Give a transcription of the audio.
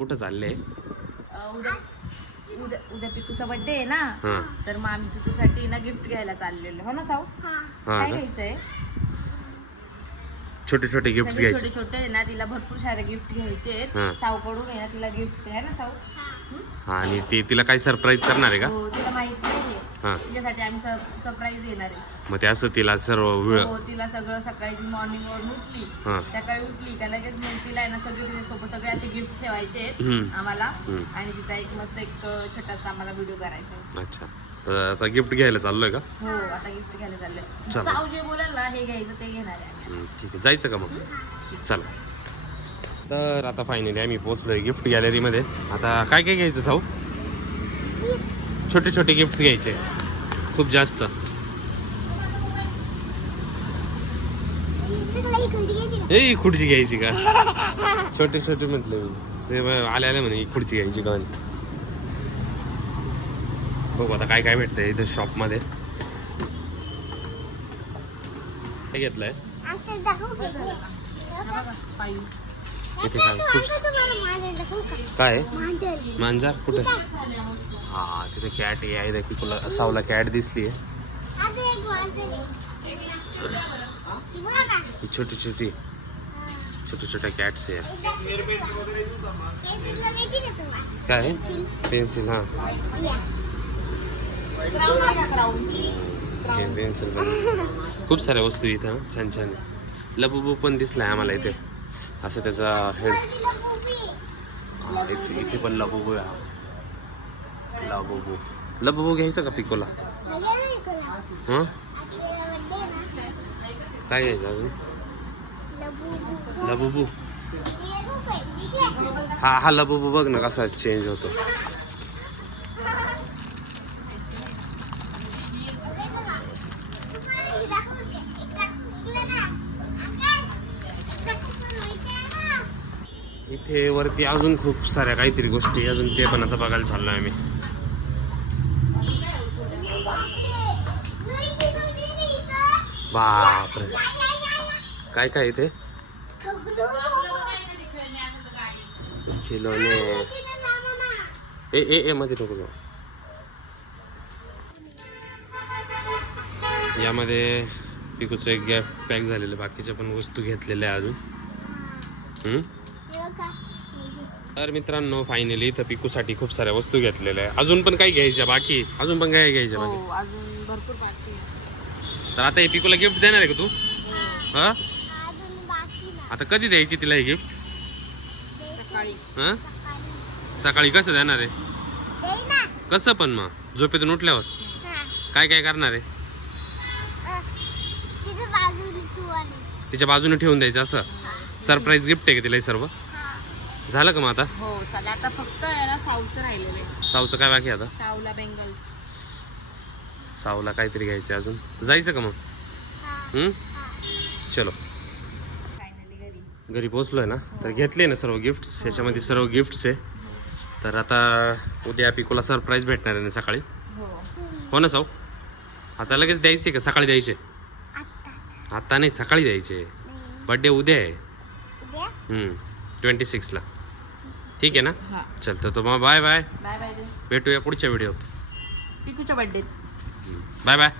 कुठं चालले? उद्या उद्या उद्या पिकूचा बर्थडे आहे ना, हां तर मग आम्ही पिकूसाठी ना गिफ्ट घ्यायला चाललेलो हो ना साऊ. हां काय का? घ्यायचंय? छोटे छोटे गिफ्ट सगळे घ्यायचे. छोटे छोटे आहे ना, तिला भरपूर सारे गिफ्ट घ्यायचे हां. आहेत. साऊकडून आहे ना तिला गिफ्ट आहे ना साऊ. हा आणि तिला काही सरप्राईज करणार आहे का? हो, तिला माहित नाहीये. हां तिच्यासाठी आम्ही सरप्राईज देणार आहे. मग ते असं तिला सर्व वेळ. हो, तिला सगळं सकाळी मॉर्निंग वरून उठली, हां सकाळी उठली का लगेच मग तिला आहे ना सगळे तिच्यासोबत सगळे असे गिफ्ट ठेवायचे आहेत आम्हाला. आणि तिचा एक मस्त एक छोटासा आम्हाला व्हिडिओ करायचा आहे. अच्छा, तर आता गिफ्ट घ्यायला चाललोय का? हो, आता गिफ्ट घ्यायला चाललंय. चला. साऊ जे बोलेल ना हे घ्यायचं ते घेणार आहे आम्ही. ठीक आहे, जायचं का मग? चला. तर आता फायनली आम्ही पोहोचलोय गिफ्ट गॅलरीमध्ये. आता काय काय घ्यायचं साऊ? छोटे छोटे गिफ्ट घ्यायचे, खूप जास्त. ए खुर्ची घ्यायची का? छोटे छोटे म्हटले मी, ते आले आले म्हणे खुर्ची घ्यायची का. बघू आता काय काय भेटतंय इथं शॉपमध्ये. काय घेतलंय इथे? काय खूप काय आहे? मांजर कुठे? हा तिथे कॅट आहे. तुला सावला कॅट दिसली आहे. छोटी छोटी छोटे छोटे कॅट्स आहेत. काय पेन्सिल? हा पेन्सिल. खूप साऱ्या वस्तू इथं छान छान. लबुबू पण दिसलाय आम्हाला इथे, असं त्याचा हेड. इथे पण लबुबू आहे. लबुबू लबुबू घ्यायचं का पिकोला? हं काय घ्यायचं अजून? लबुबू. हा हा लबुबू बघ ना कसा चेंज होतो. इथे वरती अजून खूप साऱ्या काहीतरी गोष्टी अजून, ते पण आता बघायला चाललोय आम्ही. बापरे काय काय इथे? खिलोने. ए ए ए मध्ये नको जाऊ. यामध्ये पिकूचं एक गिफ्ट पॅक झालेलं, बाकीच्या पण वस्तू घेतलेल्या आहे अजून. तर मित्रांनो फायनली इथं पिकूसाठी खूप साऱ्या वस्तू घेतलेल्या आहे. अजून पण काही घ्यायच्या बाकी? अजून पण काय घ्यायच्या बाकी? हो, अजून भरपूर बाकी आहे. तर आता हे पिकूला गिफ्ट देणार आहे का तू? हा आता कधी द्यायची तिला हे गिफ्ट? सकाळी. हा सकाळी कसं देणार आहे? कसं पण मग झोपेतून उठल्यावर काय काय करणार आहे? तिच्या बाजूने ठेवून द्यायचं असं? सरप्राईज गिफ्ट आहे का तिला हे सर्व? झालं का मग आता? हो चालेल. आता फक्त आहे ना साऊचं राहिलेलं आहे. साऊचं काय बाकी आता? साऊला बेंगल्स. साऊला काहीतरी घ्यायचं अजून. तर जायचं का मग? चलो. फायनली घरी पोहोचलोय ना, तर घेतले ना सर्व गिफ्ट्स. ह्याच्यामध्ये सर्व गिफ्ट्स आहे. तर आता उद्या पिकोला सरप्राईज भेटणार आहे ना सकाळी. हो ना साऊ? आता लगेच द्यायचे का सकाळी द्यायचे? आता नाही, सकाळी द्यायचे. बर्थडे उद्या आहे 26ला. ठीक आहे ना? चलतो तो मग. Bye bye. Bye bye. भेटूया पुढच्या व्हिडिओ. पिकूच्या बर्थडे. Bye bye.